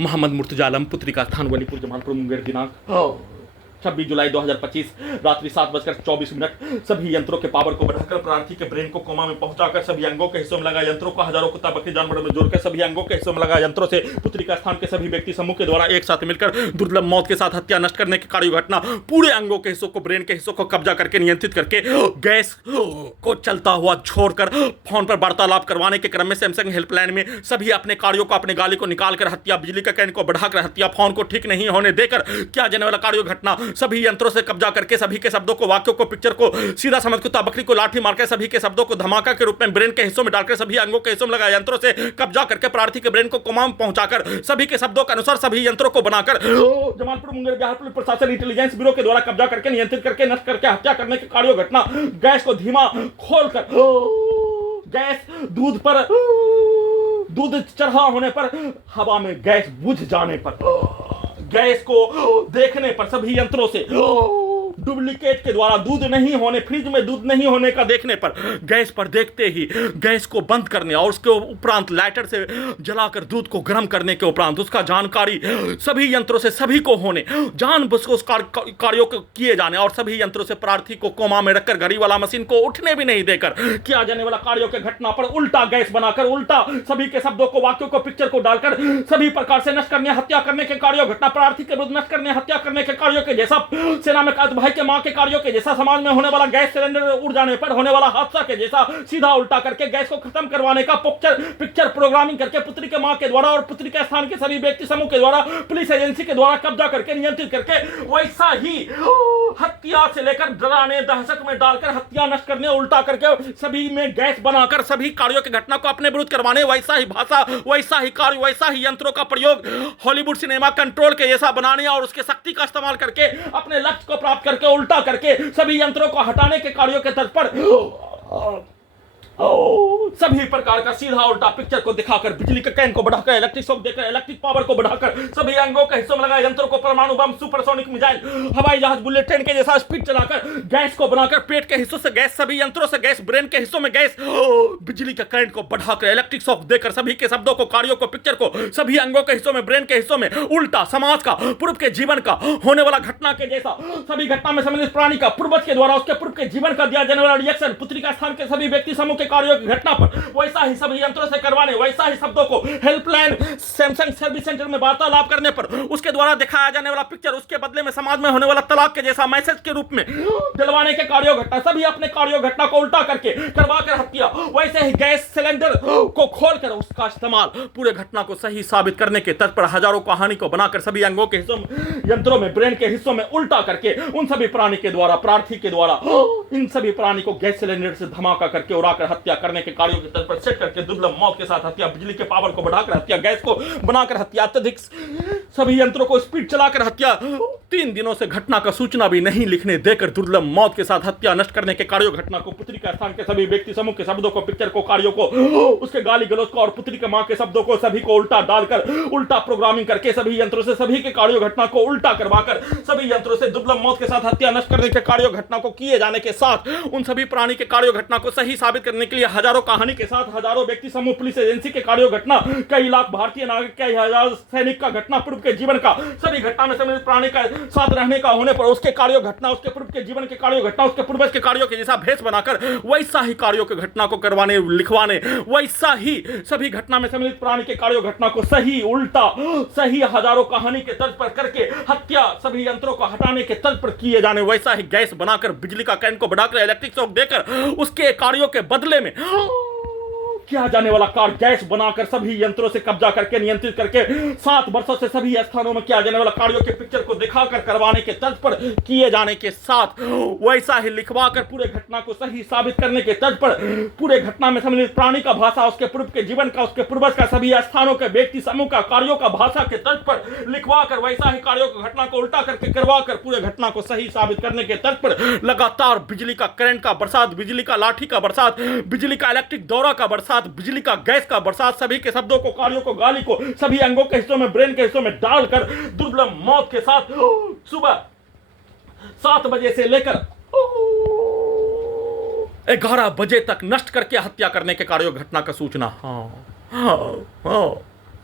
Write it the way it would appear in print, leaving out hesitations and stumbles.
मोहम्मद मुर्तजा आलम, पुत्री का स्थान वलीपुर जमालपुर मुंगेर, दिनांक 26 जुलाई 2025 रात्रि 7:24। सभी यंत्रों के पावर को बढ़ाकर प्रार्थी के ब्रेन को कोमा में पहुंचाकर सभी अंगों के हिस्सों में लगा यंत्रों को हजारों कुत्ता बकरी जानवरों में जोड़कर सभी अंगों के हिस्सों में लगा यंत्रों से पुत्री का स्थान के सभी व्यक्ति समूह के द्वारा एक साथ मिलकर दुर्लभ मौत के साथ हत्या नष्ट करने की कार्य घटना पूरे अंगों के हिस्सों को ब्रेन के हिस्सों को कब्जा करके नियंत्रित करके गैस को चलता हुआ छोड़कर फोन पर वार्तालाप करवाने के क्रम में सैमसंग हेल्पलाइन में सभी अपने कार्यों को अपने गाली को निकालकर हत्या, बिजली का कैन को बढ़ाकर हत्या, फोन को ठीक नहीं होने देकर किया जाने वाला कार्य घटना, सभी यंत्रों से कब्जा करके सभी के शब्दों को, वाक्यों को, पिक्चर को सीधा समझ कुत्ता बकरी को लाठी मारकर सभी के शब्दों को धमाका के रूप में ब्रेन के हिस्सों में डालकर सभी अंगों के हिस्सों में लगा यंत्रों से कब्जा करके प्रार्थी के ब्रेन को कोमा में पहुंचाकर सभी के शब्दों के अनुसार सभी यंत्रों को बनाकर जमालपुर मुंगेर बिहार पुलिस प्रशासन इंटेलिजेंस ब्यूरो के द्वारा कब्जा करके नियंत्रित करके नष्ट करके हत्या करने के कार्य घटना गैस को धीमा खोलकर गैस दूध चढ़ा होने पर हवा में गैस बुझ जाने पर गैस को देखने पर सभी यंत्रों से डुप्लीकेट के द्वारा दूध नहीं होने, फ्रिज में दूध नहीं होने का देखने पर गैस पर देखते ही गैस को बंद करने और उसके उपरांत लाइटर से जलाकर दूध को गर्म करने के उपरांत उसका जानकारी सभी यंत्रों से सभी को होने, जानबूझ को उस कार्यों को किए जाने और सभी यंत्रों से प्रार्थी को कोमा में रखकर घड़ी वाला मशीन को उठने भी नहीं देकर किया जाने वाला कार्यों के घटना पर उल्टा गैस बनाकर उल्टा सभी के शब्दों को, वाक्यों को, पिक्चर को डालकर सभी प्रकार से नष्ट करने, हत्या करने के कार्यों घटना प्रार्थी के विरुद्ध नष्ट करने, हत्या करने के कार्यों के जैसा सेना में भाई के मां के कार्यों के जैसा, समाज में होने वाला गैस सिलेंडर उड़ जाने पर होने वाला हादसा के जैसा सीधा उल्टा करके गैस को खत्म करवाने का पिक्चर प्रोग्रामिंग करके पुत्री के मां के द्वारा और पुत्री के स्थान के सभी व्यक्ति समूह के द्वारा पुलिस एजेंसी के द्वारा कब्जा करके नियंत्रित करके वैसा ही हत्या से लेकर डराने दहशत में डालकर हत्या नष्ट करने, उल्टा करके सभी में गैस बनाकर सभी कार्यों की घटना को अपने विरुद्ध करवाने, वैसा ही भाषा, वैसा ही कार्य, वैसा ही यंत्रों का प्रयोग हॉलीवुड सिनेमा कंट्रोल के जैसा बनाने और उसके शक्ति का इस्तेमाल करके अपने लक्ष्य को प्राप्त करके उल्टा करके सभी यंत्रों को हटाने के कार्यों के तर्ज पर सभी प्रकार का सीधा उल्टा पिक्चर को दिखाकर बिजली के कैन को बढ़ाकर इलेक्ट्रिक शॉक देकर इलेक्ट्रिक पावर को बढ़ाकर सभी अंगों के हिस्सों में लगा यंत्रों को परमाणु बम, सुपरसोनिक मिसाइल, हवाई जहाज, बुलेट ट्रेन के जैसा स्पीड चलाकर गैस को बनाकर पेट के हिस्सों से गैस, सभी यंत्रों से गैस, ब्रेन के हिस्सों में गैस, बिजली का करंट को बढ़ाकर इलेक्ट्रिक शॉक देकर सभी के शब्दों को, कार्यों को, पिक्चर को सभी अंगों के हिस्सों में, ब्रेन के हिस्सों में उल्टा समाज का, पूर्व के जीवन का होने वाला घटना के जैसा सभी घटना में सम्मिलित प्राणी का पूर्वज के द्वारा उसके पूर्व के जीवन का दिया जाने वाला रिएक्शन पुत्री का स्थान के सभी व्यक्ति समूह के कार्यों की घटना वैसा ही सभी यंत्रों से करवाने, वैसा ही शब्दों को हेल्पलाइन सैमसंग सर्विस सेंटर में वार्तालाप करने पर उसके द्वारा दिखाया जाने वाला पिक्चर उसके बदले में समाज में होने वाला तलाक के जैसा मैसेज के रूप में दिलवाने के कार्यों घटना सभी अपने कार्यों घटना को उल्टा करके करवाकर हत्या, वैसे ही गैस सिलेंडर को खोलकर उसका इस्तेमाल पूरे घटना को सही साबित करने के तर्ज पर हजारों कहानी को बनाकर सभी अंगों के हिस्सों में, यंत्रों में, ब्रेन के हिस्सों में उल्टा करके उन सभी प्राणी के द्वारा, प्रार्थी के द्वारा इन सभी प्राणी को गैस सिलेंडर से धमाका करके उड़ाकर हत्या करने के कार्यों के तर्ज पर सेट करके दुर्लभ मौत के साथ हत्या, बिजली के पावर को बढ़ाकर हत्या, गैस को बनाकर हत्या, अत्यधिक सभी यंत्रों को स्पीड चलाकर हत्या, 3 दिनों से घटना का सूचना भी नहीं लिखने देकर दुर्लभ मौत के साथ हत्या नष्ट करने के कार्यों घटना को पुत्री का स्थान के सभी व्यक्ति समूह के शब्दों को, पिक्चर को, कार्यों को, उसके गाली गलौज को और पुत्री के मां के शब्दों को सभी को उल्टा डालकर उल्टा प्रोग्रामिंग करके सभी यंत्रों से सभी के कार्यों घटना को उल्टा करवाकर सभी यंत्रों से दुर्लभ मौत के साथ हत्या नष्ट करने के कार्यों घटना को किए जाने के साथ उन सभी प्राणी के कार्यों घटना को सही साबित करने के लिए हजारों कहानी के साथ हजारों व्यक्ति समूह, पुलिस एजेंसी के कार्यों घटना, कई लाख भारतीय नागरिक, कई हजार सैनिक का घटना, पूर्व के जीवन का सभी घटना में सम्मिलित प्राणी का साथ रहने का होने पर उसके कार्यों घटना, उसके पूर्व के जीवन के कार्यों घटना, उसके पूर्वज के कार्यों के जैसा भेष बनाकर वैसा ही कार्यों के घटना को करवाने, लिखवाने, वैसा ही सभी घटना में सम्मिलित प्राणी के कार्यों घटना को सही उल्टा सही हजारों कहानी के तर्ज पर करके हत्या सभी यंत्रों को हटाने के तर्ज पर किए जाने, वैसा ही गैस बनाकर बिजली का कैन को बढ़ाकर इलेक्ट्रिक शॉक देकर उसके कार्यों के बदले में किया जाने वाला कार्य गैस बनाकर सभी यंत्रों से कब्जा करके नियंत्रित करके 7 वर्षों से सभी स्थानों में किया जाने वाला कार्यों के पिक्चर को दिखाकर करवाने के तर्ज पर किए जाने के साथ वैसा ही लिखवाकर पूरे घटना को सही साबित करने के तर्ज पर पूरे घटना में सम्मिलित प्राणी का भाषा, उसके पूर्व के जीवन का, उसके पूर्वज का, सभी स्थानों के व्यक्ति समूह का कार्यों का भाषा के तर्ज पर लिखवाकर वैसा ही कार्यों की घटना को उल्टा करके करवाकर पूरे घटना को सही साबित करने के तर्ज पर लगातार बिजली का करंट का बरसात, बिजली का लाठी का बरसात, बिजली का इलेक्ट्रिक दौरा का बरसात, बिजली का गैस का बरसात, सभी के शब्दों को, कार्यों को, गाली को सभी अंगों के हिस्सों में, ब्रेन के हिस्सों में डालकर दुर्लभ मौत के साथ सुबह 7 बजे से लेकर 11 बजे तक नष्ट करके हत्या करने के कार्यों घटना का सूचना। हाँ हाँ हाँ